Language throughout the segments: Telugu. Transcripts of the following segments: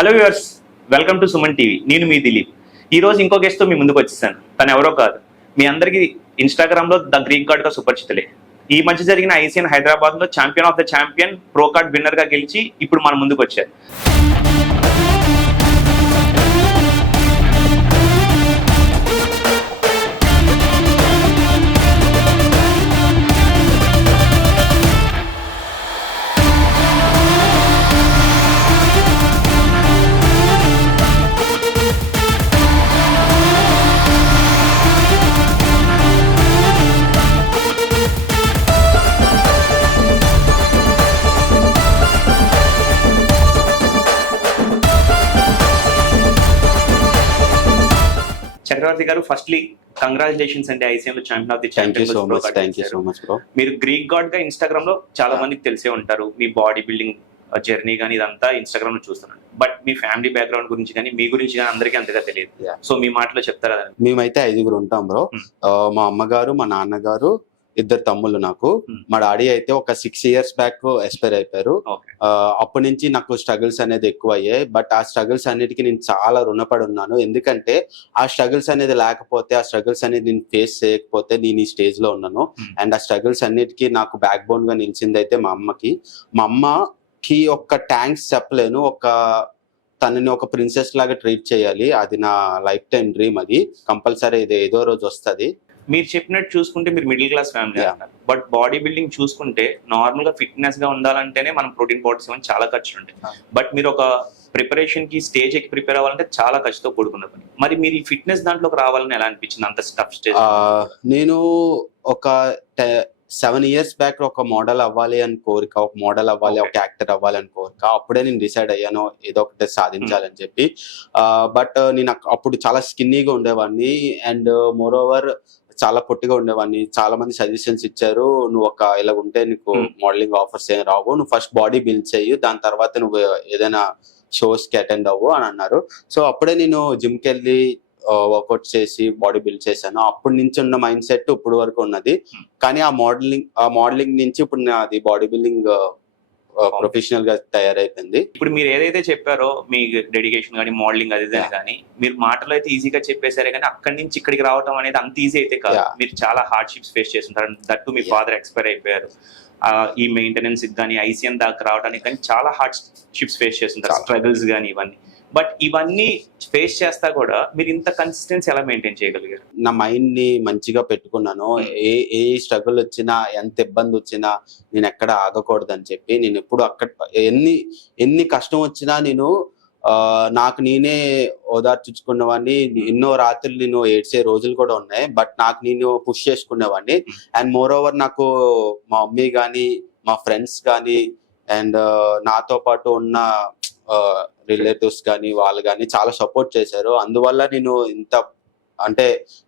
Hello viewers, welcome to Suman TV. నేను మీ దిలీప్. ఈ రోజు ఇంకో గెస్ట్ తో మీ ముందుకు వచ్చేసాను. తను ఎవరో కాదు, మీ అందరికీ ఇన్స్టాగ్రామ్ లో ద గ్రీక్ గార్డ్ గా సుపరిచితులే. ఈ మధ్య జరిగిన ఐసీఎన్ హైదరాబాద్ లో champion of the champion pro card winner గా గెలిచి ఇప్పుడు మన ముందుకు వచ్చారు. చక్రవర్తి గారు, ఫస్ట్లీ కంగ్రాచులేషన్స్ అండి, ఐసీఎన్ లో ఛాంపియన్ ఆఫ్ ది ఛాంపియన్. మీరు గ్రీక్ గార్డ్ గా ఇన్స్టాగ్రామ్ లో చాలా మందికి తెలిసే ఉంటారు. మీ బాడీ బిల్డింగ్ జర్నీ కానీ ఇదంతా ఇన్స్టాగ్రామ్ లో చూస్తున్నాను. బట్ మీ ఫ్యామిలీ బ్యాక్గ్రౌండ్ గురించి కానీ మీ గురించి కానీ అందరికీ అంతగా తెలియదు. సో మీ మాటలో చెప్తారా? మేమైతే 5 ఉంటాం బ్రో. మా అమ్మగారు, మా నాన్నగారు, 2 తమ్ముళ్ళు నాకు. మా డాడీ అయితే ఒక 6 years బ్యాక్ ఎక్స్పైర్ అయిపోయారు. అప్పటి నుంచి నాకు స్ట్రగుల్స్ అనేది ఎక్కువ అయ్యాయి. బట్ ఆ స్ట్రగుల్స్ అన్నిటికీ నేను చాలా రుణపడి ఉన్నాను. ఎందుకంటే ఆ స్ట్రగుల్స్ అనేది లేకపోతే, ఆ స్ట్రగుల్స్ అనేది నేను ఫేస్ చేయకపోతే నేను ఈ స్టేజ్ లో ఉన్నాను. అండ్ ఆ స్ట్రగుల్స్ అన్నిటికీ నాకు బ్యాక్ బోన్ గా నిలిచింది అయితే మా అమ్మకి. మా అమ్మకి ఒక్క థ్యాంక్స్ చెప్పలేను. తనని ఒక ప్రిన్సెస్ లాగా ట్రీట్ చేయాలి. అది నా లైఫ్ టైం డ్రీమ్. అది కంపల్సరీ ఇది ఏదో రోజు వస్తుంది. మీరు చెప్పినట్టు చూసుకుంటే మీరు మిడిల్ క్లాస్ ఫ్యామిలీ అన్నారు. బట్ బాడీ బిల్డింగ్ చూసుకుంటే నార్మల్ గా ఫిట్నెస్ గా ఉండాలంటేనే మనం ప్రోటీన్ పౌడర్స్ ఏమైనా చాలా ఖర్చులు ఉంటాయి. బట్ మీరు ఒక ప్రిపరేషన్ కి స్టేజ్ ఎక్కి ప్రిపేర్ అవ్వాలంటే చాలా ఖర్చుతో కూడుకున్న పని. మరి మీరు ఈ ఫిట్నెస్ దాంట్లోకి రావాలని ఎలా అనిపించింది అంత స్టఫ్ స్టేజ్? నేను ఒక 7 years బ్యాక్ ఒక మోడల్ అవ్వాలి అని కోరిక, ఒక మోడల్ అవ్వాలి, ఒక యాక్టర్ అవ్వాలి అని కోరిక. అప్పుడే నేను డిసైడ్ అయ్యాను ఏదో ఒకటి సాధించాలని చెప్పి. బట్ నేను అప్పుడు చాలా స్కిన్నీగా ఉండేవాడిని. అండ్ మోర్ ఓవర్ చాలా పొట్టిగా ఉండేవాడిని. చాలా మంది సజెషన్స్ ఇచ్చారు, నువ్వు ఇలా ఉంటే నీకు మోడలింగ్ ఆఫర్స్ ఏం రావు, నువ్వు ఫస్ట్ బాడీ బిల్డ్ చేయు, దాని తర్వాత నువ్వు ఏదైనా షోస్ కి అటెండ్ అవ్వు అని అన్నారు. సో అప్పుడే నేను జిమ్ కి వెళ్ళి వర్కౌట్ చేసి బాడీ బిల్డ్ చేశాను. అప్పటి నుంచి ఉన్న మైండ్ సెట్ ఇప్పుడు వరకు ఉన్నది. కానీ ఆ మోడలింగ్ నుంచి ఇప్పుడు నాది బాడీ బిల్డింగ్ ప్రొఫెషనల్ గా తయారైపోయింది. ఇప్పుడు మీరు ఏదైతే చెప్పారో మీ డెడికేషన్ కానీ మోడలింగ్ అది కానీ మీరు మాటలో అయితే ఈజీగా చెప్పేశారే, కానీ అక్కడి నుంచి ఇక్కడికి రావడం అనేది అంత ఈజీ అయితే కాదు. మీరు చాలా హార్డ్షిప్స్ ఫేస్ చేస్తుంటారు. దట్టు మీ ఫాదర్ ఎక్స్పైర్ అయిపోయారు. ఈ మెయింటెనెన్స్ కానీ ఐసీఎన్ దాకా రావడానికి కానీ చాలా హార్డ్షిప్స్ ఫేస్ చేస్తుంటారు, స్ట్రగుల్స్ కానీ ఇవన్నీ. బట్ ఇవన్నీ ఫేస్ చేస్తా కూడా మీరు ఇంత కన్సిస్టెన్సీ ఎలా మెయింటైన్ చేయగలిగారు? నా మైండ్ ని మంచిగా పెట్టుకున్నాను. ఏ స్ట్రగుల్ వచ్చినా, ఎంత ఇబ్బంది వచ్చినా నేను ఎక్కడ ఆగకూడదు అని చెప్పి నేను ఎప్పుడు అక్కడ ఎన్ని కష్టం వచ్చినా నేను నాకు నేనే ఓదార్చుకునేవాడిని. ఎన్నో రాత్రులు నేను ఏడ్చే రోజులు కూడా ఉన్నాయి. బట్ నాకు నేను పుష్ చేసుకునేవాడిని. అండ్ మోర్ ఓవర్ నాకు మా మమ్మీ కానీ, మా ఫ్రెండ్స్ కానీ, అండ్ నాతో పాటు ఉన్న రిలేటివ్స్ కానీ వాళ్ళు కానీ చాలా సపోర్ట్ చేశారు. అందువల్ల నేను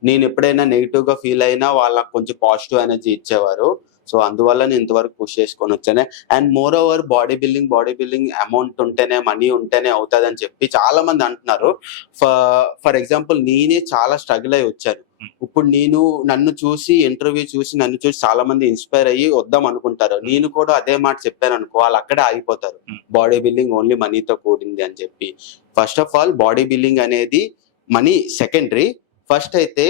నేను ఎప్పుడైనా నెగిటివ్ గా ఫీల్ అయినా వాళ్ళకి కొంచెం పాజిటివ్ ఎనర్జీ ఇచ్చేవారు. సో అందువల్ల నేను ఇంతవరకు పుష్ చేసుకొని వచ్చాను. And more over body building amount ఉంటేనే, మనీ ఉంటేనే అవుతుంది అని చెప్పి చాలా మంది అంటున్నారు. ఫర్ ఎగ్జాంపుల్ నేనే చాలా స్ట్రగుల్ అయి వచ్చాను. ఇప్పుడు నన్ను చూసి చాలా మంది ఇన్స్పైర్ అయ్యి వద్దాం అనుకుంటారు. నేను కూడా అదే మాట చెప్పాను అనుకో, వాళ్ళు అక్కడే ఆగిపోతారు. బాడీ బిల్డింగ్ ఓన్లీ మనీతో కూడింది అని చెప్పి. First of all body building అనేది మనీ సెకండరీ. ఫస్ట్ అయితే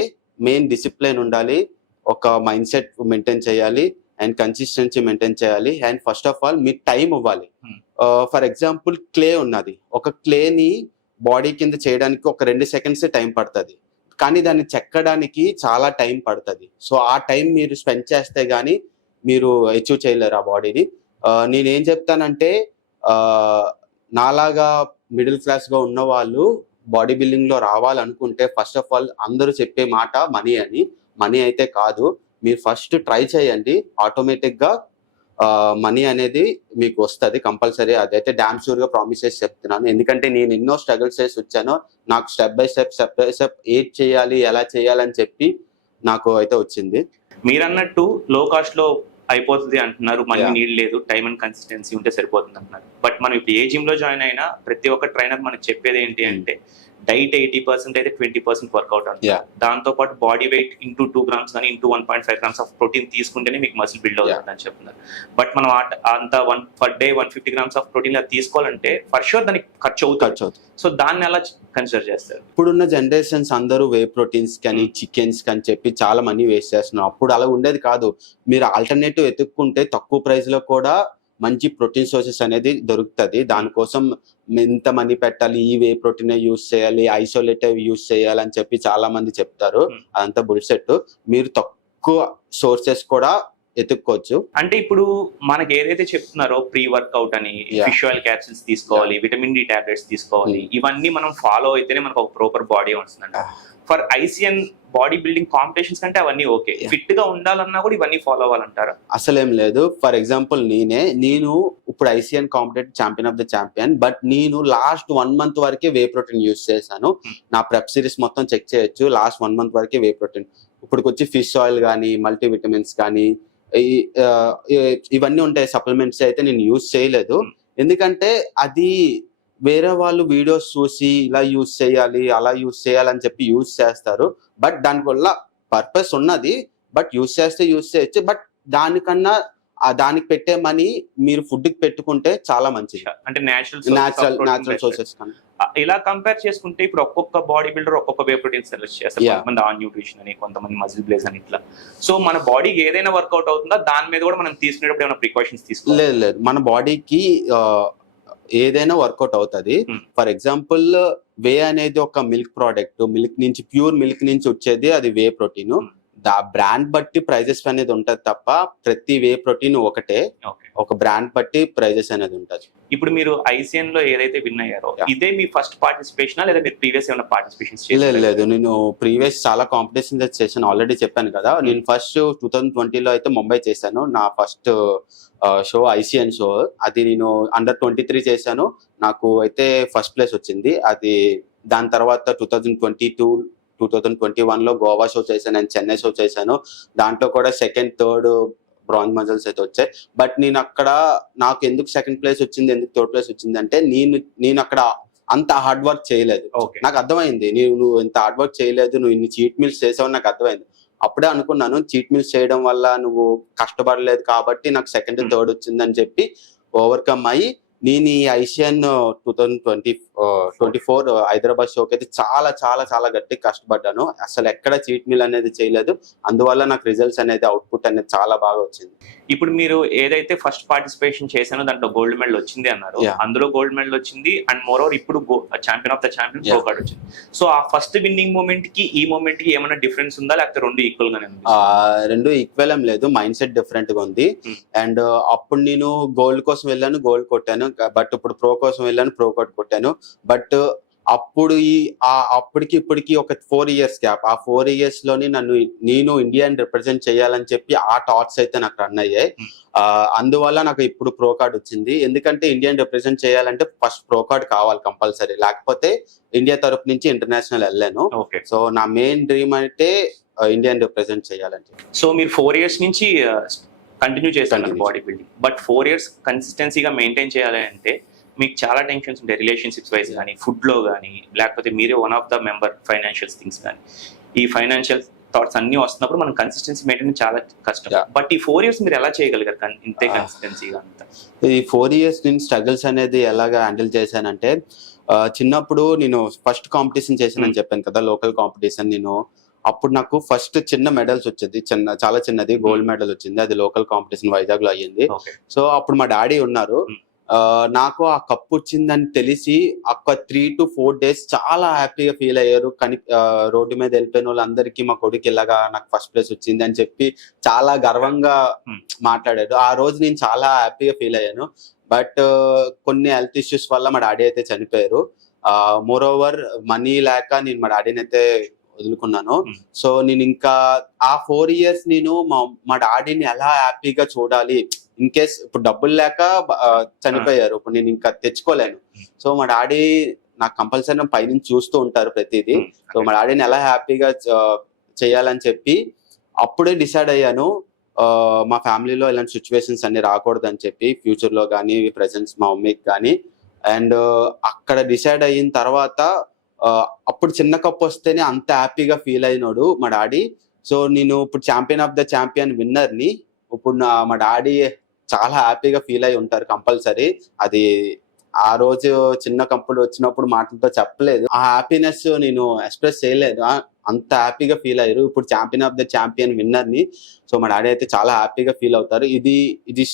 మెయిన్ డిసిప్లిన్ ఉండాలి, ఒక మైండ్ సెట్ మెయింటైన్ చేయాలి, అండ్ కన్సిస్టెన్సీ మెయింటైన్ చేయాలి. అండ్ ఫస్ట్ ఆఫ్ ఆల్ మీకు టైం ఇవ్వాలి. ఫర్ ఎగ్జాంపుల్ క్లే ఉన్నది, ఒక క్లేని బాడీ కింద చేయడానికి ఒక 2 seconds టైం పడుతుంది. కానీ దాన్ని చెక్కడానికి చాలా టైం పడుతుంది. సో ఆ టైం మీరు స్పెండ్ చేస్తే గానీ మీరు అచీవ్ చేయలేరు ఆ బాడీని. నేనేం చెప్తానంటే, నాలాగా మిడిల్ క్లాస్ గా ఉన్న వాళ్ళు బాడీ బిల్డింగ్ లో రావాలనుకుంటే ఫస్ట్ ఆఫ్ ఆల్ అందరూ చెప్పే మాట మనీ అయితే కాదు. మీరు ఫస్ట్ ట్రై చేయండి, ఆటోమేటిక్ గా మనీ అనేది మీకు వస్తుంది కంపల్సరీ. అదైతే డామ్ షూర్ గా ప్రామిస్ చేసి చెప్తున్నాను. ఎందుకంటే నేను ఎన్నో స్ట్రగుల్స్ చేసి వచ్చాను. నాకు స్టెప్ బై స్టెప్ ఏది చేయాలి, ఎలా చేయాలని చెప్పి నాకు అయితే వచ్చింది. మీరు అన్నట్టు లో కాస్ట్ లో అయిపోతుంది అంటున్నారు, మనీ నీడ్ లేదు, టైం అండ్ కన్సిస్టెన్సీ ఉంటే సరిపోతుంది అంటున్నారు. బట్ మనం ఇప్పుడు ఏ జిమ్ లో జాయిన్ అయినా ప్రతి ఒక్క ట్రైనర్ మనకు చెప్పేది ఏంటి అంటే డైట్ 80% అయితే 20% వర్కౌట్ అంటారు. Yeah. దాంతో పాటు బాడీ వెయిట్ ఇంటూ 2 grams కానీ ఇంటూ 1.5 grams ఆఫ్ ప్రోటీన్ తీసుకుంటేనే మీకు మసిల్ బిల్డ్ అవుతుంది అని చెప్తున్నారు. బట్ మనం అంత per day 150 grams of protein తీసుకోవాలంటే ఫర్ షూర్ దానికి ఖర్చు అవుతుంది. సో దాన్ని ఎలా కన్సిడర్ చేస్తారు? ఇప్పుడున్న జనరేషన్స్ అందరూ వే ప్రోటీన్స్ కానీ చికెన్స్ కానీ చెప్పి చాలా మనీ వేస్ట్ చేస్తున్నారు. అప్పుడు అలా ఉండేది కాదు. మీరు ఆల్టర్నేటివ్ వెతుక్కుంటే తక్కువ ప్రైస్ లో కూడా మంచి ప్రోటీన్ సోర్సెస్ అనేది దొరుకుతుంది. దానికోసం ఎంత మనీ పెట్టాలి, ఈ వే ప్రోటీన్ యూస్ చేయాలి, ఐసోలేటివ్ యూస్ చేయాలి అని చెప్పి చాలా మంది చెప్తారు. అదంతా బుల్సెట్. మీరు తక్కువ సోర్సెస్ కూడా ఎత్తుక్కోవచ్చు. అంటే ఇప్పుడు మనకి ఏదైతే చెప్తున్నారో ప్రీ వర్కౌట్ అని, ఫిష్ ఆయిల్ క్యాప్సిల్స్ తీసుకోవాలి, విటమిన్ డి టాబ్లెట్స్ తీసుకోవాలి, ఇవన్నీ మనం ఫాలో అయితేనే మనకు ఒక ప్రాపర్ బాడీ వస్తుందంట. For ICN body building competitions కంటే అవన్నీ ఓకే, ఫిట్ గా ఉండాలన్నా కూడా ఇవన్నీ ఫాలో అవ్వాలంటారా? అసలేం లేదు. ఫర్ ఎగ్జాంపుల్ నేను ఇప్పుడు ICN competitive champion of the champion, but నేను లాస్ట్ 1 month వరకే వే ప్రోటీన్ యూస్ చేశాను. నా ప్రెప్ సిరీస్ మొత్తం చెక్ చేయొచ్చు. లాస్ట్ 1 month వరకే వే ప్రోటీన్. ఇప్పుడు వచ్చి ఫిష్ ఆయిల్ కానీ, మల్టీ విటమిన్స్ కానీ, ఇవన్నీ ఉంటాయి సప్లిమెంట్స్ అయితే నేను యూస్ చేయలేదు. ఎందుకంటే అది వేరే వాళ్ళు వీడియోస్ చూసి ఇలా యూస్ చేయాలి, అలా యూస్ చేయాలని చెప్పి యూస్ చేస్తారు. బట్ దానివల్ల పర్పస్ ఉన్నది. బట్ యూస్ చేస్తే యూస్ చేయొచ్చు. బట్ దానికన్నా దానికి పెట్టే మనీ మీరు ఫుడ్ కి పెట్టుకుంటే చాలా మంచిది. అంటే న్యాచురల్ సోర్సెస్ కన్నా ఇలా కంపేర్ చేసుకుంటే ఇప్పుడు ఒక్కొక్క బాడీ బిల్డర్ ఒక్కొక్క వే ప్రోటీన్ సెలెక్ట్ చేస్తారు. కొంతమంది ఆన్ న్యూట్రిషన్ అని, కొంతమంది మజిల్ బ్లేజ్ అని, ఇట్లా. సో మన బాడీకి ఏదైనా వర్కౌట్ అవుతుందా, దాని మీద కూడా మనం తీసుకునేటప్పుడు ఏమైనా ప్రికాషన్స్ తీసుకోవాలి? లేదు, మన బాడీకి ఏదైనా వర్కౌట్ అవుతుంది. ఫర్ ఎగ్జాంపుల్ వే అనేది ఒక మిల్క్ ప్రోడక్ట్. ప్యూర్ మిల్క్ నుంచి వచ్చేది అది వే ప్రోటీన్. బ్రాండ్ బట్టి ప్రైజెస్ అనేది ఉంటది తప్ప ప్రతి వే ప్రోటీన్ ఒకటే. ఒక బ్రాండ్ బట్టి ప్రైజెస్ అనేది ఉంటది. ఇప్పుడు మీరు ఐసిఎన్ లో ఏదైతే విన్ అయ్యారో ఇదే మీ ఫస్ట్ పార్టిసిపేషన్ లేదా మీరు ప్రీవియస్ ఏమైనా పార్టిసిపేషన్స్? లేదు, నేను ప్రీవియస్ చాలా కాంపిటీషన్ చేశాను. ఆల్రెడీ చెప్పాను కదా. నేను ఫస్ట్ 2020లో అయితే ముంబై చేశాను. నా ఫస్ట్ షో ఐసిఎన్ షో. అది నేను Under 23 చేశాను. నాకు అయితే ఫస్ట్ ప్లేస్ వచ్చింది. అది దాని తర్వాత 2022 2021లో గోవా షో చేశాను, నేను చెన్నై షో చేశాను. దాంట్లో కూడా 2nd, 3rd బ్రాంజ్ మెడల్స్ అయితే వచ్చాయి. బట్ నేను అక్కడ నాకు ఎందుకు 2nd ప్లేస్ వచ్చింది, ఎందుకు 3rd ప్లేస్ వచ్చింది అంటే నేను అక్కడ అంత హార్డ్ వర్క్ చేయలేదు. నాకు అర్థమైంది, నువ్వు ఇంత హార్డ్ వర్క్ చేయలేదు, నువ్వు ఇన్ని చీట్ మీల్స్ చేసావు నాకు అర్థమైంది. అప్పుడే అనుకున్నాను చీట్ మీల్స్ చేయడం వల్ల నువ్వు కష్టపడలేదు కాబట్టి నాకు 2nd, 3rd వచ్చిందని చెప్పి ఓవర్కమ్ అయ్యి నేను ఈ ఐసిఎన్ 2024 హైదరాబాద్ షోకి అయితే చాలా చాలా చాలా గట్టిగా కష్టపడ్డాను. అసలు ఎక్కడ చీట్ మీల్ అనేది చేయలేదు. అందువల్ల నాకు రిజల్ట్స్ అనేది, అవుట్పుట్ అనేది చాలా బాగా వచ్చింది. ఇప్పుడు మీరు ఏదైతే ఫస్ట్ పార్టిసిపేషన్ చేశానో దాంట్లో గోల్డ్ మెడల్ వచ్చింది అన్నారు. అందులో గోల్డ్ మెడల్ వచ్చింది అండ్ మోర్ ఓవర్ ఇప్పుడు champion of the champion pro card వచ్చింది. సో ఆ ఫస్ట్ విన్నింగ్ మూమెంట్ కి ఈ మూమెంట్ కి ఏమైనా డిఫరెన్స్ ఉందా, లేకపోతే రెండు ఈక్వల్ గానే ఉంది? రెండు ఈక్వల్ ఏం లేదు, మైండ్ సెట్ డిఫరెంట్ గా ఉంది. అండ్ అప్పుడు నేను గోల్డ్ కోసం వెళ్ళాను, గోల్డ్ కొట్టాను. బట్ ఇప్పుడు ప్రో కోసం వెళ్ళాను, ప్రో కార్డ్ కొట్టాను. బట్ అప్పుడు అప్పటికి ఇప్పటికి ఒక 4 years గ్యాప్. ఆ 4 years లోని నేను ఇండియాని రిప్రజెంట్ చేయాలని చెప్పి ఆ థాట్స్ అయితే నాకు రన్ అయ్యాయి. అందువల్ల నాకు ఇప్పుడు ప్రో కార్డ్ వచ్చింది. ఎందుకంటే ఇండియాని రిప్రజెంట్ చేయాలంటే ఫస్ట్ ప్రో కార్డ్ కావాలి కంపల్సరీ, లేకపోతే ఇండియా తరపు నుంచి ఇంటర్నేషనల్ వెళ్ళాను. సో నా మెయిన్ డ్రీమ్ అంటే ఇండియాని రిప్రజెంట్ చేయాలంటే. సో మీరు 4 years నుంచి కంటిన్యూ చేస్తాను బాడీ బిల్డింగ్. బట్ 4 years కన్సిస్టెన్సీగా మెయింటైన్ చేయాలి అంటే మీకు చాలా టెన్షన్స్ ఉంటాయి, రిలేషన్షిప్స్ వైజ్ కానీ, ఫుడ్ లో కానీ, లేకపోతే మీరే one of the member, financial things కానీ. ఈ ఫైనాన్షియల్ థాట్స్ అన్ని వస్తున్నప్పుడు మనం కన్సిస్టెన్సీ మెయింటైన్ చాలా కష్టం. బట్ ఈ 4 years మీరు ఎలా చేయగలిగారు ఇంతే కన్సిస్టెన్సీగా అంతా? ఈ 4 years నేను స్ట్రగుల్స్ అనేది ఎలాగా హ్యాండిల్ చేశానంటే, చిన్నప్పుడు నేను ఫస్ట్ కాంపిటీషన్ చేశానని చెప్పాను కదా, లోకల్ కాంపిటీషన్. అప్పుడు నాకు ఫస్ట్ చిన్న మెడల్స్ వచ్చేది, చాలా చిన్నది గోల్డ్ మెడల్ వచ్చింది. అది లోకల్ కాంపిటీషన్ వైజాగ్ లో అయ్యింది. సో అప్పుడు మా డాడీ ఉన్నారు. నాకు ఆ కప్పు వచ్చిందని తెలిసి ఒక 3 to 4 days చాలా హ్యాపీగా ఫీల్ అయ్యారు. కానీ రోడ్డు మీద వెళ్ళిపోయిన వాళ్ళందరికీ మా కొడుకు ఇలాగా నాకు ఫస్ట్ ప్లేస్ వచ్చింది అని చెప్పి చాలా గర్వంగా మాట్లాడాడు. ఆ రోజు నేను చాలా హ్యాపీగా ఫీల్ అయ్యాను. బట్ కొన్ని హెల్త్ ఇష్యూస్ వల్ల మా డాడీ అయితే చనిపోయారు. మోర్ ఓవర్ మనీ లేక నేను మా డాడీని అయితే వదులుకున్నాను. సో నేను ఇంకా ఆ 4 years నేను మా డాడీని ఎలా హ్యాపీగా చూడాలి, ఇన్ కేస్ ఇప్పుడు డబ్బులు లేక చనిపోయారు, ఇప్పుడు నేను ఇంకా తెచ్చుకోలేను. సో మా డాడీ నాకు కంపల్సరీ పైనుంచి చూస్తూ ఉంటారు ప్రతిదీ. సో మా డాడీని ఎలా హ్యాపీగా చేయాలని చెప్పి అప్పుడే డిసైడ్ అయ్యాను. మా ఫ్యామిలీలో ఇలాంటి సిచ్యువేషన్స్ అన్ని రాకూడదని చెప్పి, ఫ్యూచర్ లో కానీ, ప్రెజెంట్స్ మా మమ్మీకి కానీ. అండ్ అక్కడ డిసైడ్ అయిన తర్వాత అప్పుడు చిన్న కప్ వస్తేనే అంత హ్యాపీగా ఫీల్ అయినాడు మా డాడీ. సో నేను ఇప్పుడు champion of the champion winner ని ఇప్పుడు మా డాడీ చాలా హ్యాపీగా ఫీల్ అయి ఉంటారు కంపల్సరీ. అది ఆ రోజు చిన్న కప్పులు వచ్చినప్పుడు మాటలతో చెప్పలేదు, ఆ హ్యాపీనెస్ నేను ఎక్స్ప్రెస్ చేయలేదు, అంత హ్యాపీగా ఫీల్ అయ్యారు ఇప్పుడు champion of the champion winner ని. సో మా డాడీ అయితే చాలా హ్యాపీగా ఫీల్ అవుతారు. ఇది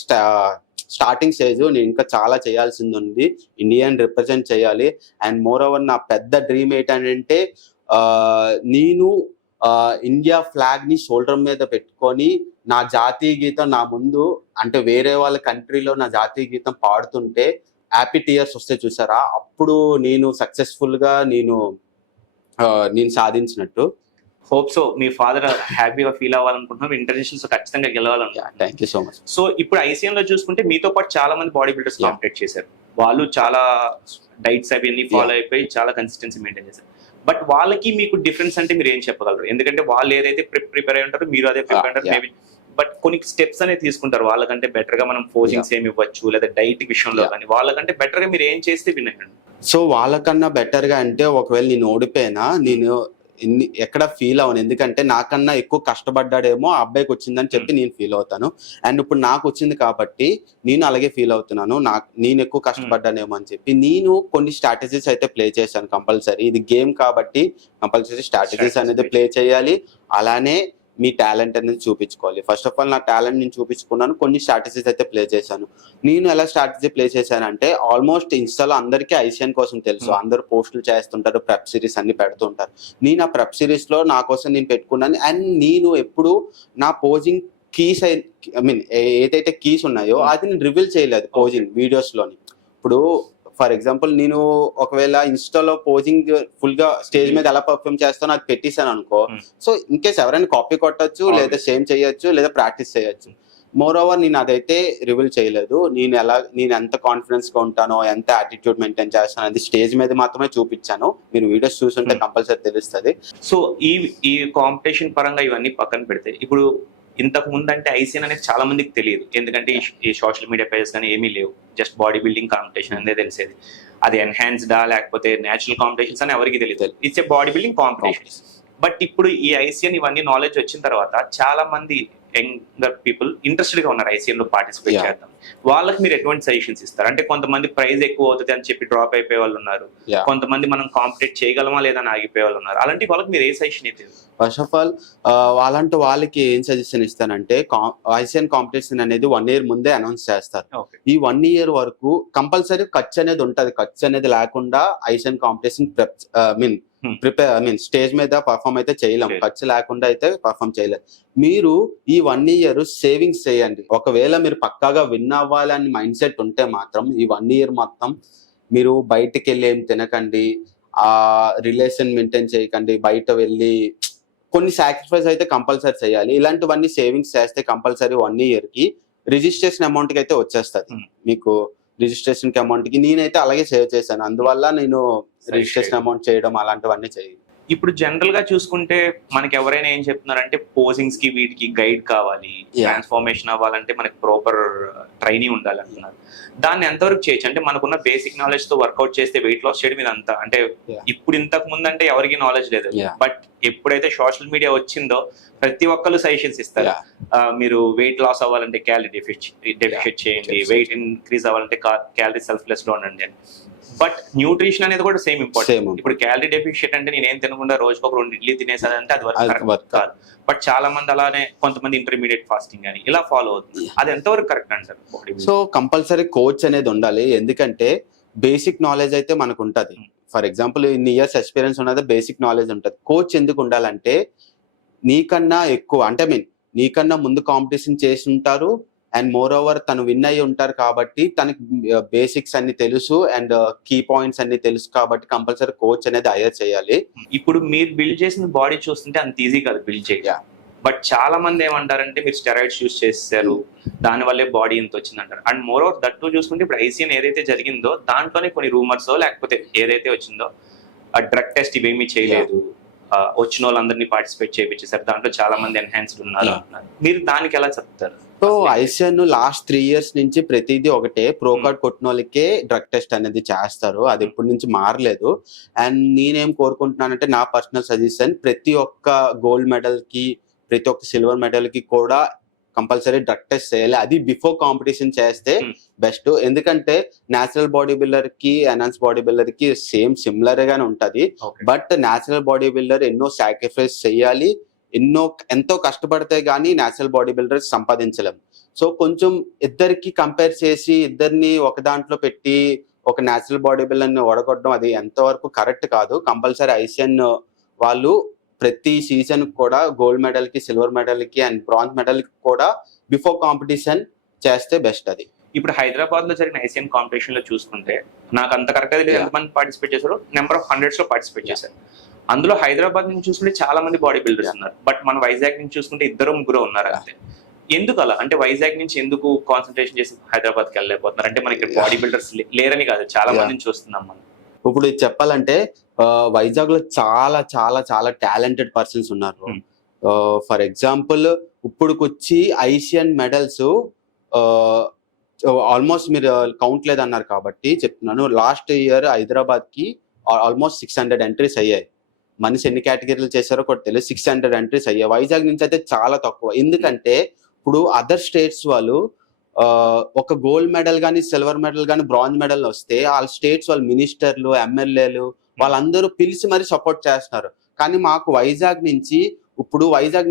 స్టార్టింగ్ స్టేజ్, నేను ఇంకా చాలా చేయాల్సింది ఉంది, ఇండియాని రిప్రజెంట్ చేయాలి. అండ్ మోర్ ఓవర్ నా పెద్ద డ్రీమ్ ఏంటంటే నేను ఇండియా ఫ్లాగ్ ని షోల్డర్ మీద పెట్టుకొని నా జాతీయ గీతం నా ముందు, అంటే వేరే వాళ్ళ కంట్రీలో నా జాతీయ గీతం పాడుతుంటే హ్యాపీ టీయర్స్ వస్తే చూసారా, అప్పుడు నేను సక్సెస్ఫుల్ గా నేను సాధించినట్టు. హోప్ సో మీ ఫాదర్ హ్యాపీగా ఫీల్ అవ్వాలనుకుంటున్నారు, ఇంటర్నేషనల్స్ ఖచ్చితంగా గెలవాలనుకుంటున్నారు. Thank you so much. So ఇప్పుడు ఐసీఎన్ లో చూసుకుంటే మీతో పాటు చాలా మంది బాడీ బిల్డర్స్ కాంపిటేట్ చేశారు, వాళ్ళు చాలా డైట్స్ అవన్నీ ఫాలో అయిపోయి చాలా కన్సిస్టెన్సీ మెయింటైన్ చేశారు. బట్ వాళ్ళకి మీకు డిఫరెన్స్ అంటే మీరు ఏం చెప్పగలరు? ఎందుకంటే వాళ్ళు ఏదైతే ప్రిపేర్ అయి ఉంటారో మీరు అదే ప్రిపేర్ ఉంటారు మేబీ, బట్ కొన్ని స్టెప్స్ అనేది తీసుకుంటారు వాళ్ళకంటే బెటర్ గా. మనం పోజింగ్స్ ఏమి ఇవ్వచ్చు లేదా డైట్ విషయంలో కానీ వాళ్ళకంటే బెటర్ గా మీరు ఏం చేస్తే వినండి. సో వాళ్ళకన్నా బెటర్ గా అంటే ఒకవేళ నేను ఓడిపోయినా నేను ఎక్కడ ఫీల్ అవ్వను, ఎందుకంటే నాకన్నా ఎక్కువ కష్టపడ్డాడేమో ఆ అబ్బాయికి వచ్చిందని చెప్పి నేను ఫీల్ అవుతాను. అండ్ ఇప్పుడు నాకు వచ్చింది కాబట్టి నేను అలాగే ఫీల్ అవుతున్నాను, నేను ఎక్కువ కష్టపడ్డానేమో అని చెప్పి. నేను కొన్ని స్ట్రాటజీస్ అయితే ప్లే చేశాను కంపల్సరీ, ఇది గేమ్ కాబట్టి కంపల్సరీ స్ట్రాటజీస్ అనేది ప్లే చేయాలి, అలానే మీ టాలెంట్ అనేది చూపించుకోవాలి. ఫస్ట్ ఆఫ్ ఆల్ నా టాలెంట్ నేను చూపించుకున్నాను, కొన్ని స్ట్రాటజీస్ అయితే ప్లే చేశాను. నేను ఎలా స్ట్రాటజీ ప్లే చేశానంటే ఆల్మోస్ట్ ఇన్స్టాలో అందరికీ ఐసీఎన్ కోసం తెలుసు, అందరూ పోస్టులు చేస్తుంటారు, ప్రెప్ సిరీస్ అన్ని పెడుతుంటారు. నేను ఆ ప్రెప్ సిరీస్ లో నా కోసం నేను పెట్టుకున్నాను. అండ్ నేను ఎప్పుడు నా పోజింగ్ కీస్ ఏదైతే కీస్ ఉన్నాయో అది నేను రివీల్ చేయలేదు పోజింగ్ వీడియోస్ లోని. ఇప్పుడు ఫర్ ఎగ్జాంపుల్ నేను ఒకవేళ ఇన్స్టాలో పోజింగ్ ఫుల్ గా స్టేజ్ మీద ఎలా పర్ఫార్మ్ చేస్తానో అది పెట్టేశాను అనుకో, సో ఇన్ కేస్ ఎవరైనా కాపీ కొట్టచ్చు, లేదా సేమ్ చేయొచ్చు, లేదా ప్రాక్టీస్ చేయొచ్చు. మోర్ ఓవర్ నేను అదైతే రివీల్ చేయలేదు. నేను ఎంత కాన్ఫిడెన్స్ గా ఉంటానో, ఎంత యాటిట్యూడ్ మెయింటైన్ చేస్తానో అది స్టేజ్ మీద మాత్రమే చూపించాను. మీరు వీడియోస్ చూస్తుంటే కంపల్సరీ తెలుస్తుంది. సో ఈ కాంపిటీషన్ పరంగా ఇవన్నీ పక్కన పెడితే, ఇప్పుడు ఇంతకు ముందు అంటే ఐసీఎన్ అనేది చాలా మందికి తెలియదు, ఎందుకంటే ఈ సోషల్ మీడియా పేజెస్ కానీ ఏమీ లేవు, జస్ట్ బాడీ బిల్డింగ్ కాంపిటీషన్ అనేది తెలిసేది. అది ఎన్హాన్స్డా లేకపోతే నేచురల్ కాంపిటీషన్స్ అని ఎవరికి తెలియదు, it's a body building competition. But ఇప్పుడు ఈ ఐసీఎన్ ఇవన్నీ నాలెడ్జ్ వచ్చిన తర్వాత చాలా మంది యంగర్ పీపుల్ ఇంట్రెస్టెడ్ గా ఉన్నారు ఐసీఎన్ లో పార్టిసిపేట్ చేద్దాం. వాళ్ళకి మీరు ఎటువంటి సజెషన్స్ ఇస్తారు? అంటే కొంతమంది ప్రైజ్ ఎక్కువ అవుతుంది అని చెప్పి డ్రాప్ అయిపోయే వాళ్ళు ఉన్నారు, కొంతమంది మనం కాంపిటేట్ చేయగలమా లేదా అని ఆగిపోయే వాళ్ళు ఉన్నారు. అలాంటి వాళ్ళకి మీరు ఏ సజెషన్ అయితే? ఫస్ట్ ఆఫ్ ఆల్ అలాంటి వాళ్ళకి ఏం సజెషన్ ఇస్తానంటే, ఐసీఎన్ కాంపిటీషన్ అనేది 1 year ముందే అనౌన్స్ చేస్తారు. ఈ 1 year వరకు కంపల్సరీ ఖర్చు అనేది ఉంటది, ఖర్చు అనేది లేకుండా ఐసీఎన్ కాంపిటీషన్ స్టేజ్ మీద పర్ఫామ్ అయితే చేయలేం, ఖర్చు లేకుండా అయితే పర్ఫామ్ చేయలేం. మీరు ఈ 1 year సేవింగ్స్ చేయండి. ఒకవేళ మీరు పక్కాగా విన్ అవ్వాలని మైండ్ సెట్ ఉంటే మాత్రం ఈ 1 year మొత్తం మీరు బయటకు వెళ్ళి ఏం తినకండి, ఆ రిలేషన్ మెయింటైన్ చేయకండి, బయట వెళ్ళి కొన్ని సాక్రిఫైస్ అయితే కంపల్సరీ చేయాలి. ఇలాంటివన్నీ సేవింగ్స్ చేస్తే కంపల్సరీ 1 year కి రిజిస్ట్రేషన్ అమౌంట్ కి అయితే వచ్చేస్తుంది. మీకు రిజిస్ట్రేషన్ కి అమౌంట్ కి నేనైతే అలాగే సేవ్ చేశాను, అందువల్ల నేను రిజిస్ట్రేషన్ అమౌంట్ చేయడం అలాంటివన్నీ చేయాలి. ఇప్పుడు జనరల్ గా చూసుకుంటే మనకి ఎవరైనా ఏం చెప్తున్నారంటే పోజింగ్స్ కి వీటికి గైడ్ కావాలి, ట్రాన్స్ఫర్మేషన్ అవ్వాలంటే మనకి ప్రాపర్ ట్రైనింగ్ ఉండాలి అంటున్నారు. దాన్ని ఎంతవరకు చేయొచ్చు? అంటే మనకున్న బేసిక్ నాలెడ్జ్ తో వర్కౌట్ చేస్తే వెయిట్ లాస్ చేయడం ఇదంతా అంటే ఇప్పుడు ఇంతకు ముందు అంటే ఎవరికి నాలెడ్జ్ లేదు, బట్ ఎప్పుడైతే సోషల్ మీడియా వచ్చిందో ప్రతి ఒక్కరు సజెషన్స్ ఇస్తారు. మీరు వెయిట్ లాస్ అవ్వాలంటే క్యాలరీ డెఫిషిట్ చేయండి, వెయిట్ ఇంక్రీజ్ అవ్వాలంటే క్యాలరీ సెల్ఫ్లెస్ లో ఉండండి అని. బట్ న్యూట్రిషన్ అనేది కూడా సేమ్ ఇంపార్టెంట్. ఇప్పుడు క్యాలరీ డెఫిషియట్ అంటే నేను ఏం తినకుండా రోజుకు 2 ఇడ్లీ తినేసానంటే అది వర్క్ కాదు. బట్ చాలా మంది అలానే కొంతమంది ఇంటర్మీడియట్ ఫాస్టింగ్ అని ఇలా ఫాలో అవుతుంది, అది ఎంతవరకు కరెక్ట్ అంటారు? సో కంపల్సరీ కోచ్ అనేది ఉండాలి, ఎందుకంటే బేసిక్ నాలెడ్జ్ అయితే మనకు ఉంటది. ఫర్ ఎగ్జాంపుల్ ఇన్ని ఇయర్స్ ఎక్స్పీరియన్స్ ఉన్నది, బేసిక్ నాలెడ్జ్ ఉంటది. కోచ్ ఎందుకు ఉండాలంటే నీకన్నా ఎక్కువ, అంటే నీకన్నా ముందు కాంపిటీషన్ చేసి ఉంటారు, అండ్ మోర్ ఓవర్ తను విన్ అయ్యి ఉంటారు కాబట్టి తనకి బేసిక్స్ అన్ని తెలుసు అండ్ కీ పాయింట్స్ అన్ని తెలుసు కాబట్టి కంపల్సరీ కోచ్ అనేది హైర్ చేయాలి. ఇప్పుడు మీరు బిల్డ్ చేసిన బాడీ చూస్తుంటే అంత ఈజీ కాదు బిల్డ్ చేయడం, బట్ చాలా మంది ఏమంటారంటే మీరు స్టెరాయిడ్స్ యూజ్ చేశారు దాని వల్లే బాడీ ఇంత వచ్చింది అంటారు. And more over that to చూసుకుంటే ఇప్పుడు ఐసీఎన్ ఏదైతే జరిగిందో దాంట్లోనే కొన్ని రూమర్స్ లేకపోతే ఏదైతే వచ్చిందో ఆ డ్రగ్ టెస్ట్ ఇవేమీ చేయలేదు, వచ్చిన వాళ్ళందరినీ పార్టిసిపేట్ చేయించేసారు, దాంట్లో చాలా మంది ఎన్హాన్స్డ్ ఉన్నారు అంటున్నారు. మీరు దానికి ఎలా చెప్తారు? సో ఐసిఎన్ లాస్ట్ 3 years నుంచి ప్రతిదీ ఒకటే, ప్రో కార్డ్ కొట్టిన వాళ్ళకే డ్రగ్ టెస్ట్ అనేది చేస్తారు. అది ఇప్పటి నుంచి మారలేదు. అండ్ నేనేం కోరుకుంటున్నానంటే, నా పర్సనల్ సజెషన్, ప్రతి ఒక్క గోల్డ్ మెడల్ కి, ప్రతి ఒక్క సిల్వర్ మెడల్ కి కూడా కంపల్సరీ డ్రగ్ టెస్ట్ చేయాలి. అది బిఫోర్ కాంపిటీషన్ చేస్తే బెస్ట్. ఎందుకంటే నేచురల్ బాడీ బిల్డర్ కి ఎన్హాన్స్ బాడీ బిల్డర్ కి సిమిలర్ గానే ఉంటది. బట్ నేచురల్ బాడీ బిల్డర్ ఎన్నో సాక్రిఫైస్ చేయాలి, ఎంతో కష్టపడితే గానీ నేచురల్ బాడీ బిల్డర్ సంపాదించలేం. సో కొంచెం ఇద్దరికి కంపేర్ చేసి ఇద్దరిని ఒక దాంట్లో పెట్టి ఒక నేచురల్ బాడీ బిల్డర్ ని ఓడగొట్టడం అది ఎంతవరకు కరెక్ట్ కాదు. కంపల్సరీ ఐసిఎన్ వాళ్ళు ప్రతి సీజన్ కూడా గోల్డ్ మెడల్ కి, సిల్వర్ మెడల్ కి అండ్ బ్రాంజ్ మెడల్ కి కూడా బిఫోర్ కాంపిటీషన్ చేస్తే బెస్ట్. అది ఇప్పుడు హైదరాబాద్ లో జరిగిన ఐసిఎన్ కాంపిటీషన్ లో చూసుకుంటే, నాకు అంత కరెక్ట్ గా ఎంతమంది పార్టిసిపేట్ చేశారు, నెంబర్ ఆఫ్ హండ్రెడ్స్ లో పార్టిసిపేట్ చేశారు. అందులో హైదరాబాద్ నుంచి చూసుకుంటే చాలా మంది బాడీ బిల్డర్స్ ఉన్నారు. బట్ మన వైజాగ్ నుంచి చూసుకుంటే 2-3 ఉన్నారు అంతే. ఎందుకు అలా? అంటే వైజాగ్ నుంచి ఎందుకు కాన్సన్ట్రేషన్ చేసి హైదరాబాద్ కి వెళ్ళలేకపోతున్నారు? అంటే మనకి బాడీ బిల్డర్స్ లేరని కాదు, చాలా మందిని చూస్తున్నాం మనం. ఇప్పుడు చెప్పాలంటే వైజాగ్ లో చాలా చాలా చాలా టాలెంటెడ్ పర్సన్స్ ఉన్నారు. ఫర్ ఎగ్జాంపుల్ ఇప్పుడుకొచ్చి ఐసియన్ మెడల్స్ ఆల్మోస్ట్ మీరు కౌంట్ లేదన్నారు కాబట్టి చెప్తున్నాను. లాస్ట్ ఇయర్ హైదరాబాద్ కి ఆల్మోస్ట్ 600 ఎంట్రీస్ అయ్యాయి. మనిషి ఎన్ని కేటగిరీలు చేశారో కూడా తెలియదు, 600 ఎంట్రీస్ అయ్యాయి. వైజాగ్ నుంచి అయితే చాలా తక్కువ. ఎందుకంటే ఇప్పుడు అదర్ స్టేట్స్ వాళ్ళు ఒక గోల్డ్ మెడల్ కానీ, సిల్వర్ మెడల్ కానీ, బ్రాంజ్ మెడల్ వస్తే వాళ్ళ స్టేట్స్ వాళ్ళ మినిస్టర్లు, ఎమ్మెల్యేలు వాళ్ళందరూ పిలిచి మరీ సపోర్ట్ చేస్తున్నారు. కానీ మాకు వైజాగ్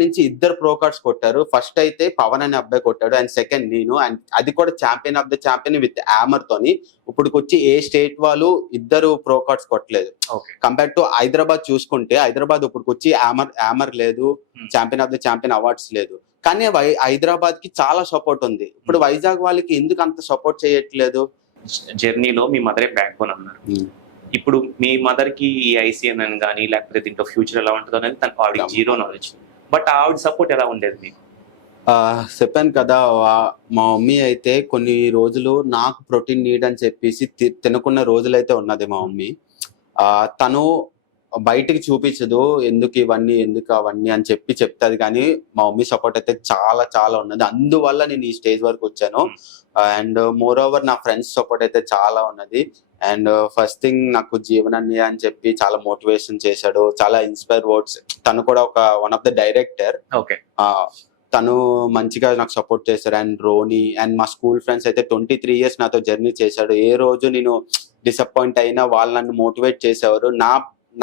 నుంచి ఇద్దరు ప్రో కార్డ్స్ కొట్టారు. ఫస్ట్ అయితే పవన్ అనే అబ్బాయి కొట్టాడు, అండ్ సెకండ్ నేను, అండ్ అది కూడా champion of the champion with hammer తోని. ఇప్పుడుకొచ్చి ఏ స్టేట్ వాళ్ళు ఇద్దరు ప్రో కార్డ్స్ కొట్టలేదు. కంపేర్ టు హైదరాబాద్ చూసుకుంటే, హైదరాబాద్ ఇప్పుడుకొచ్చి హ్యామర్ లేదు, champion of the champion awards లేదు. కానీ హైదరాబాద్ కి చాలా సపోర్ట్ ఉంది. ఇప్పుడు వైజాగ్ వాళ్ళకి ఎందుకు అంత సపోర్ట్ చేయట్లేదు? జర్నీలో మీ మదరే బ్యాక్ బోన్ అన్నారు. ఇప్పుడు మీ మదర్ కి ఈ ఐసిఎన్ అని కానీ, లేకపోతే దీంట్లో ఫ్యూచర్ ఎలా ఉంటుందో అనేది తనకు ఆవిడ జీరో నాలెడ్జ్. బట్ ఆవిడ సపోర్ట్ ఎలా ఉండేది మీకు? చెప్పాను కదా, మా మమ్మీ అయితే కొన్ని రోజులు నాకు ప్రోటీన్ నీడ్ అని చెప్పేసి తినకున్న రోజులైతే ఉన్నది మా మమ్మీ. తను బయటికి చూపించదు ఎందుకు అవన్నీ అని చెప్తాది. కానీ మా మమ్మీ సపోర్ట్ అయితే చాలా చాలా ఉన్నది. అందువల్ల నేను ఈ స్టేజ్ వరకు వచ్చాను. అండ్ మోర్ ఓవర్ నా ఫ్రెండ్స్ సపోర్ట్ అయితే చాలా ఉన్నది. అండ్ ఫస్ట్ థింగ్ నాకు జీవనన్య అని చెప్పి చాలా మోటివేషన్ చేశాడు, చాలా ఇన్స్పైర్ వర్డ్స్. తను కూడా వన్ ఆఫ్ ద డైరెక్టర్. తను మంచిగా నాకు సపోర్ట్ చేశారు. అండ్ రోని అండ్ మా స్కూల్ ఫ్రెండ్స్ అయితే 23 years నాతో జర్నీ చేశాడు. ఏ రోజు నేను డిసప్పాయింట్ అయినా వాళ్ళు నన్ను మోటివేట్ చేసేవారు.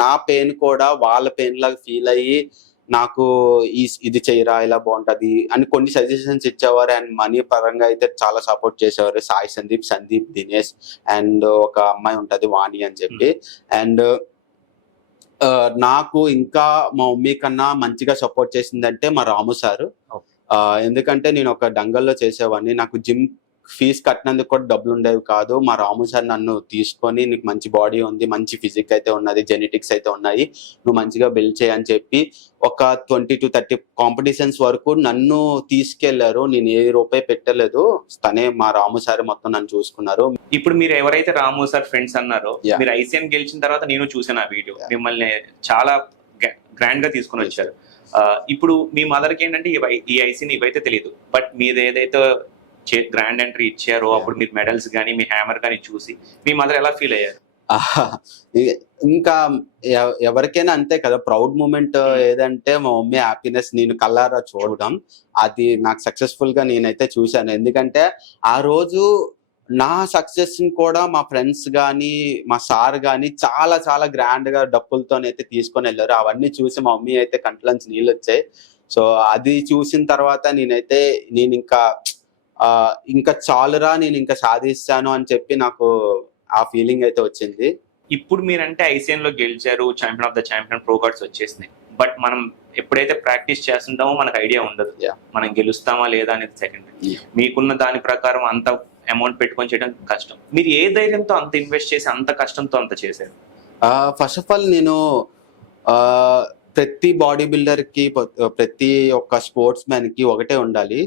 నా పెయిన్ కూడా వాళ్ళ పెయిన్ లాగా ఫీల్ అయ్యి నాకు ఇది చేయరా, ఇలా బాగుంటది అని కొన్ని సజెషన్స్ ఇచ్చేవారు. అండ్ మనీ పరంగా అయితే చాలా సపోర్ట్ చేసేవారు. సాయి సందీప్, దినేష్ అండ్ ఒక అమ్మాయి ఉంటది వాణి అని చెప్పి. అండ్ నాకు ఇంకా మా మమ్మీ కన్నా మంచిగా సపోర్ట్ చేసిందంటే మా రాము సార్. ఎందుకంటే నేను ఒక డంగల్లో చేసేవాడిని, నాకు జిమ్ ఫీజు కట్టినందుకు కూడా డబ్బులు ఉండేవి కాదు. మా రాము సార్ నన్ను తీసుకొని, నీకు మంచి బాడీ ఉంది, మంచి ఫిజిక్ అయితే ఉన్నది, జెనెటిక్స్ అయితే ఉన్నాయి, నువ్వు మంచిగా బిల్డ్ చేయని చెప్పి ఒక 20 to 30 కాంపిటీషన్స్ వరకు నన్ను తీసుకెళ్లారు. నేను ఏ రూపాయి పెట్టలేదు, తనే మా రాము సార్ మొత్తం నన్ను చూసుకున్నారు. ఇప్పుడు మీరు ఎవరైతే రాము సార్ ఫ్రెండ్స్ అన్నారో, మీరు ఐసిఎన్ గెలిచిన తర్వాత నేను చూసాను ఆ వీడియో, మిమ్మల్ని చాలా గ్రాండ్ గా తీసుకుని వచ్చారు. ఇప్పుడు మీ మదర్కి ఏంటంటే ఈ ఐసీని ఇవైతే తెలియదు, బట్ మీరు ఏదైతే గ్రాండ్ ఎంట్రీ ఇచ్చారో అప్పుడు మీరు మెడల్స్ కానీ, మీ హ్యామర్ కానీ చూసి మీ మదర్ ఎలా ఫీల్ అయ్యారు? ఇంకా ఎవరికైనా అంతే కదా, ప్రౌడ్ మూమెంట్ ఏదంటే మా మమ్మీ హ్యాపీనెస్ నేను కళ్ళారా చూడడం, అది నాకు సక్సెస్ఫుల్ గా నేనైతే చూశాను. ఎందుకంటే ఆ రోజు నా సక్సెస్ కూడా మా ఫ్రెండ్స్ గానీ, మా సార్ గానీ చాలా చాలా గ్రాండ్ గా డప్పులతోనైతే తీసుకొని వెళ్ళారు. అవన్నీ చూసి మా మమ్మీ అయితే కంట్లోంచి నీళ్ళు వచ్చాయి. సో అది చూసిన తర్వాత నేను ఇంకా చాలురా, నేను ఇంకా సాధిస్తాను అని చెప్పి నాకు ఆ ఫీలింగ్ అయితే వచ్చింది. ఇప్పుడు మీరంటే ఐసీఎన్ లో గెలిచారు, champion of the champion, pro cards వచ్చేసినాయి. బట్ మనం ఎప్పుడైతే ప్రాక్టీస్ చేస్తుంటామో మనకు ఐడియా ఉండదు మనం గెలుస్తామా లేదా అనేది సెకండరీ. మీకున్న దాని ప్రకారం అంత అమౌంట్ పెట్టుకొని చేయడం కష్టం. మీరు ఏ ధైర్యంతో అంత ఇన్వెస్ట్ చేసి అంత కష్టంతో అంత చేశారు? ఫస్ట్ ఆఫ్ ఆల్ నేను ప్రతి బాడీ బిల్డర్ కి, ప్రతి ఒక్క స్పోర్ట్స్ మ్యాన్ కి ఒకటే ఉండాలి,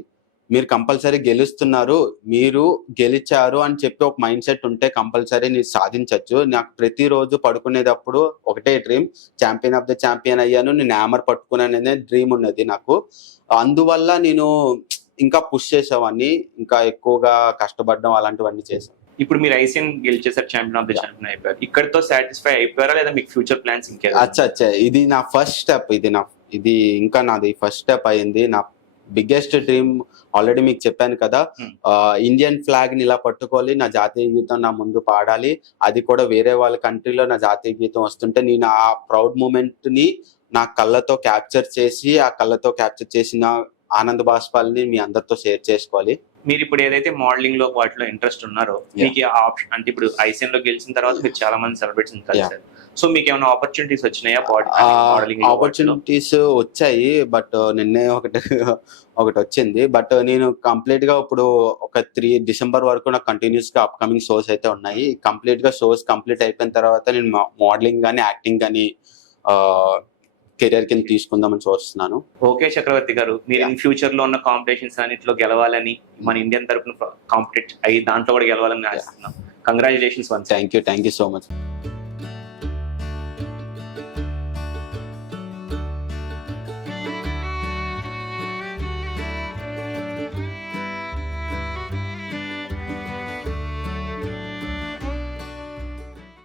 మీరు కంపల్సరీ గెలుస్తున్నారు, మీరు గెలిచారు అని చెప్పి ఒక మైండ్ సెట్ ఉంటే కంపల్సరీ మీరు సాధించవచ్చు. నాకు ప్రతిరోజు పడుకునేటప్పుడు ఒకటే dream, champion of the champion అయ్యాను, నేను హ్యామర్ పట్టుకున్నాననే డ్రీమ్ ఉన్నది నాకు. అందువల్ల నేను ఇంకా పుష్ చేసేవాడిని, ఇంకా ఎక్కువగా కష్టపడడం అలాంటివన్నీ చేశాను. ఇప్పుడు మీరు ఐసీఎన్ గెలిచేసారు, ఛాంపియన్ ఆఫ్ ద ఛాంపియన్ అయిపోయారు. ఇక్కడతో సాటిస్ఫై అయిపోయారా లేదా మీకు ఫ్యూచర్ ప్లాన్స్ ఇంకేదా? అచ్చా ఇది నా ఫస్ట్ స్టెప్, ఇది ఇంకా నాది ఫస్ట్ స్టెప్ అయింది. నా బిగ్గెస్ట్ డ్రీమ్ ఆల్రెడీ మీకు చెప్పాను కదా, ఇండియన్ ఫ్లాగ్ ని ఇలా పట్టుకోవాలి, నా జాతీయ గీతం నా ముందు పాడాలి, అది కూడా వేరే వాళ్ళ కంట్రీలో నా జాతీయ గీతం వస్తుంటే నేను ఆ ప్రౌడ్ మూమెంట్ ని నా కళ్ళతో క్యాప్చర్ చేసి, ఆ కళ్ళతో క్యాప్చర్ చేసిన ఆనంద బాష్పాలని మీ అందరితో షేర్ చేసుకోవాలి. మీరు ఇప్పుడు ఏదైతే మోడలింగ్ లో వాటిలో ఇంట్రెస్ట్ ఉన్నారో, మీకు ఆ ఆప్షన్ అంటే ఇప్పుడు ఐసీఎన్ లో గెలిచిన తర్వాత మీరు చాలా మంది సెలబ్రిటీస్ కలిసారు. సో మీకు ఏమైనా ఆపర్చునిటీస్ వచ్చినాయా మోడలింగ్? ఆపర్చునిటీస్ వచ్చాయి, బట్ నిన్నే ఒకటి వచ్చింది. బట్ నేను కంప్లీట్ గా ఇప్పుడు ఒక 3 డిసెంబర్ వరకు నాకు కంటిన్యూస్ గా అప్కమింగ్ షోస్ అయితే ఉన్నాయి. కంప్లీట్ గా షోస్ కంప్లీట్ అయిపోయిన తర్వాత నేను మోడలింగ్ గానీ యాక్టింగ్ గానీ కెరియర్ కింద తీసుకుందామని చూస్తున్నాను. ఓకే చక్రవర్తి గారు, మీరు ఇన్ ఫ్యూచర్ లో ఉన్న కాంపిటీషన్స్ అన్నింటిలో గెలవాలని, మన ఇండియన్ తరపున కాంపిటేట్ అయ్యి దాంట్లో కూడా గెలవాలని ఆశిస్తున్నాం. Congratulations once. Thank you so much.